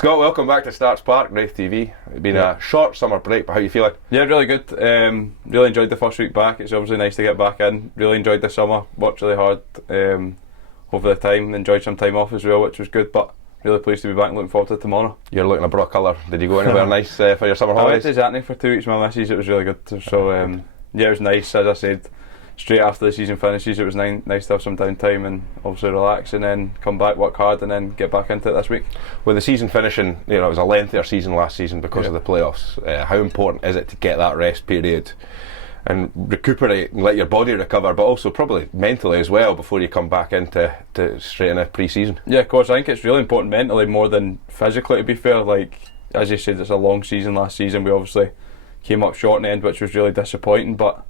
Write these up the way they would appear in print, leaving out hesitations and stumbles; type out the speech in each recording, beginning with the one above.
Scott, welcome back to Starts Park, RaithTV. It's been a short summer break, but how are you feeling? Yeah, really good. Really enjoyed the first week back. It's obviously nice to get back in. Really enjoyed the summer. Worked really hard over the time. Enjoyed some time off as well, which was good. But really pleased to be back and looking forward to tomorrow. You're looking a bra colour. Did you go anywhere nice for your summer holidays? I went to Zantney for 2 weeks with my missus. It was really good. So yeah, it was nice. As I said, straight after the season finishes, it was nice to have some downtime and obviously relax, and then come back, work hard, and then get back into it this week. With the season finishing, it was a lengthier season last season because of the playoffs. How important is it to get that rest period and recuperate and let your body recover, but also probably mentally as well before you come back into straight into pre-season? Yeah, of course. I think it's really important mentally more than physically, to be fair. Like, as you said, it's a long season last season. We obviously came up short in the end, which was really disappointing, but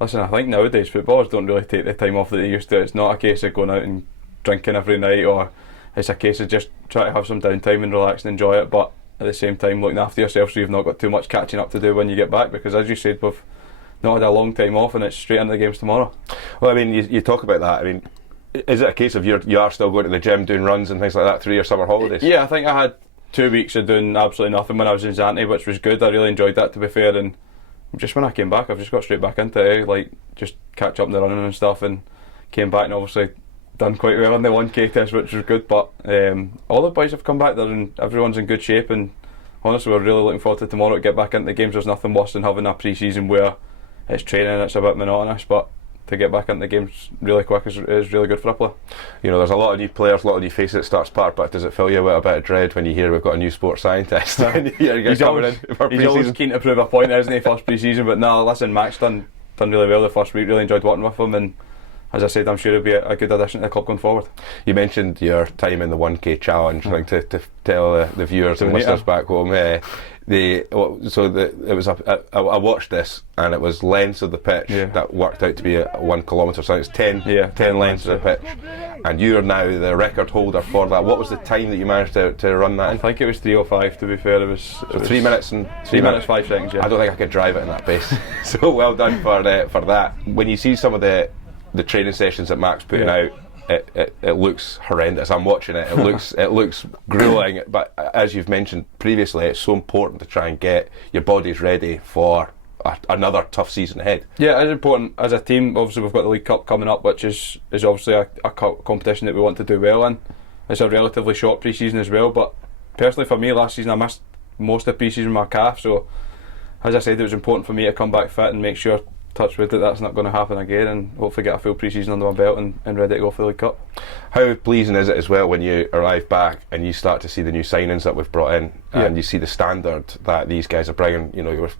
listen, I think nowadays footballers don't really take the time off that they used to. It's not a case of going out and drinking every night, or it's a case of just trying to have some downtime and relax and enjoy it, but at the same time looking after yourself so you've not got too much catching up to do when you get back, because as you said, we've not had a long time off and it's straight into the games tomorrow. Well, I mean, you talk about that. I mean, is it a case of you are still going to the gym, doing runs and things like that through your summer holidays? Yeah, I think I had 2 weeks of doing absolutely nothing when I was in Zantey, which was good. I really enjoyed that, to be fair, and just when I came back, I've just got straight back into it, like just catch up on the running and stuff, and came back and obviously done quite well in the 1K test, which was good. But all the boys have come back, everyone's in good shape, and honestly we're really looking forward to tomorrow to get back into the games. There's nothing worse than having a pre-season where it's training and it's a bit monotonous, but to get back into the games really quick is really good for a player. There's a lot of new players, a lot of new faces at Starts Park, but does it fill you with a bit of dread when you hear we've got a new sports scientist? He's always keen to prove a point, isn't he, first pre-season? But no, listen, Max done really well the first week. Really enjoyed working with him, and as I said, I'm sure he'll be a good addition to the club going forward. You mentioned your time in the 1K challenge. I think to tell the viewers and listeners back home, I watched this, and it was lengths of the pitch that worked out to be 1 kilometre. So it's 10 lengths of the pitch, and you are now the record holder for that. What was the time that you managed to run that in? I think it was 3:05. To be fair, it was 3 minutes and 3 minutes 5 seconds. Yeah, I don't think I could drive it in that pace. So well done for that. When you see some of the training sessions that Mac's putting out, it looks horrendous. I'm watching it. It looks grueling. But as you've mentioned previously, it's so important to try and get your bodies ready for another tough season ahead. Yeah, it's important as a team. Obviously, we've got the League Cup coming up, which is obviously a competition that we want to do well in. It's a relatively short pre-season as well. But personally, for me, last season I missed most of the pre-season with my calf. So, as I said, it was important for me to come back fit and make sure, touch wood, that's not going to happen again, and hopefully get a full pre-season under my belt and ready to go for the League Cup. How pleasing is it as well when you arrive back and you start to see the new signings that we've brought in, and you see the standard that these guys are bringing?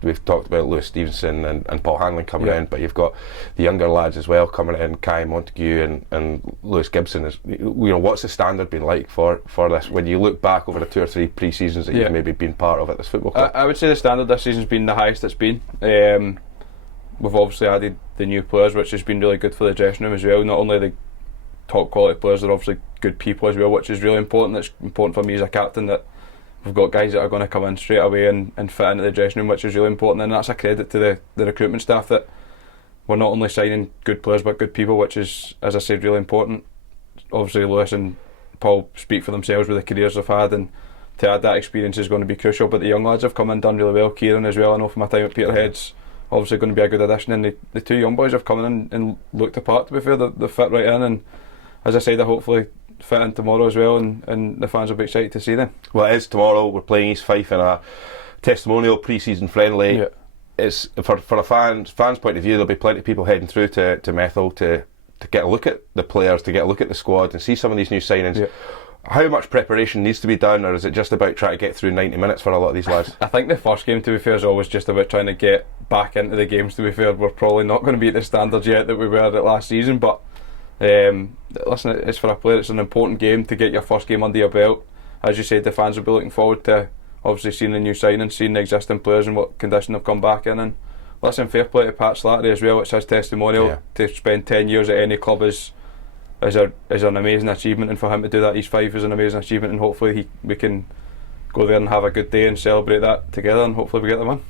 We've talked about Lewis Stevenson and Paul Hanlon coming in, but you've got the younger lads as well coming in, Kai Montague and Lewis Gibson. What's the standard been like for this when you look back over the 2 or 3 pre-seasons that you've maybe been part of at this football club? I would say the standard this season's been the highest it's been. We've obviously added the new players, which has been really good for the dressing room as well. Not only the top quality players, they're obviously good people as well, which is really important. It's important for me as a captain that we've got guys that are going to come in straight away and fit into the dressing room, which is really important. And that's a credit to the recruitment staff, that we're not only signing good players but good people, which is, as I said, really important. Obviously Lewis and Paul speak for themselves with the careers they've had, and to add that experience is going to be crucial. But the young lads have come in, done really well. Kieran as well, I know from my time at Peterhead's obviously going to be a good addition, and the 2 young boys have come in and looked apart, to be fair. They fit right in, and as I said, they hopefully fit in tomorrow as well, and the fans will be excited to see them. Well, it is tomorrow. We're playing East Fife in a testimonial pre-season friendly. It's for a fan's point of view, there'll be plenty of people heading through to Methil to get a look at the players, to get a look at the squad and see some of these new signings. How much preparation needs to be done, or is it just about trying to get through 90 minutes for a lot of these lads? I think the first game, to be fair, is always just about trying to get back into the games, to be fair. We're probably not going to be at the standards yet that we were at last season, but listen, it's for a player, it's an important game to get your first game under your belt. As you said, the fans will be looking forward to obviously seeing the new signings, seeing the existing players and what condition they've come back in. And listen, fair play to Pat Slattery as well. It's his testimonial. To spend 10 years at any club is an amazing achievement, and for him to do that East Fife is an amazing achievement, and hopefully we can go there and have a good day and celebrate that together, and hopefully we get the win.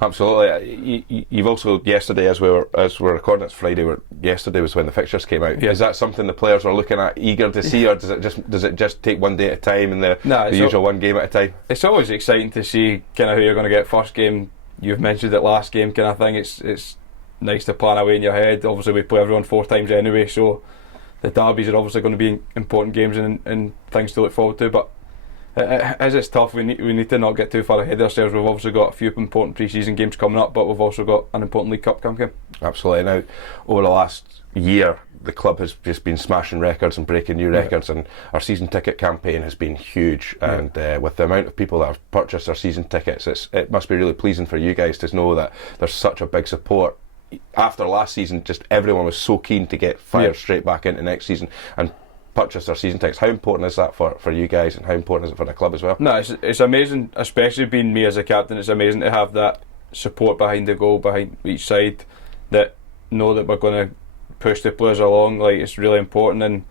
Absolutely. You've also, yesterday, as we're recording, it's Friday. Yesterday was when the fixtures came out. Yeah. Is that something the players are looking at, eager to see, or does it just take one day at a time and the usual one game at a time? It's always exciting to see kind of who you're going to get first game. You've mentioned it last game kind of thing. It's nice to plan away in your head. Obviously we play everyone 4 times anyway, so the derbies are obviously going to be important games and things to look forward to, but as it's tough, we need to not get too far ahead of ourselves. We've obviously got a few important pre-season games coming up, but we've also got an important League Cup game. Absolutely. Now, over the last year, the club has just been smashing records and breaking new records, and our season ticket campaign has been huge. And with the amount of people that have purchased their season tickets, it must be really pleasing for you guys to know that there's such a big support. After last season, just everyone was so keen to get fired straight back into next season and purchase their season tickets. How important is that for you guys, and how important is it for the club as well? No, it's amazing, especially being me as a captain. It's amazing to have that support behind the goal, behind each side, that know that we're going to push the players along. Like, it's really important. And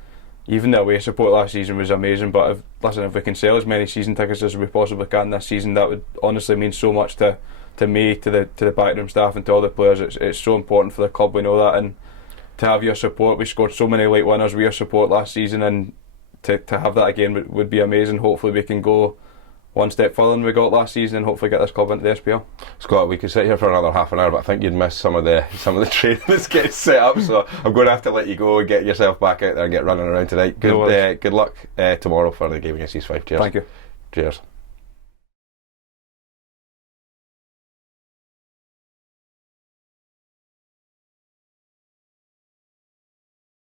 even the away support last season was amazing, but if we can sell as many season tickets as we possibly can this season, that would honestly mean so much to me, to the backroom staff and to all the players. It's so important for the club, we know that, and to have your support. We scored so many late winners with your support last season, and to have that again would be amazing. Hopefully we can go one step further than we got last season and hopefully get this club into the SPL. Scott, we could sit here for another half an hour, but I think you'd miss some of the training that's getting set up, so I'm going to have to let you go and get yourself back out there and get running around tonight. Good luck tomorrow for the game against East Fife. Cheers. Thank you. Cheers.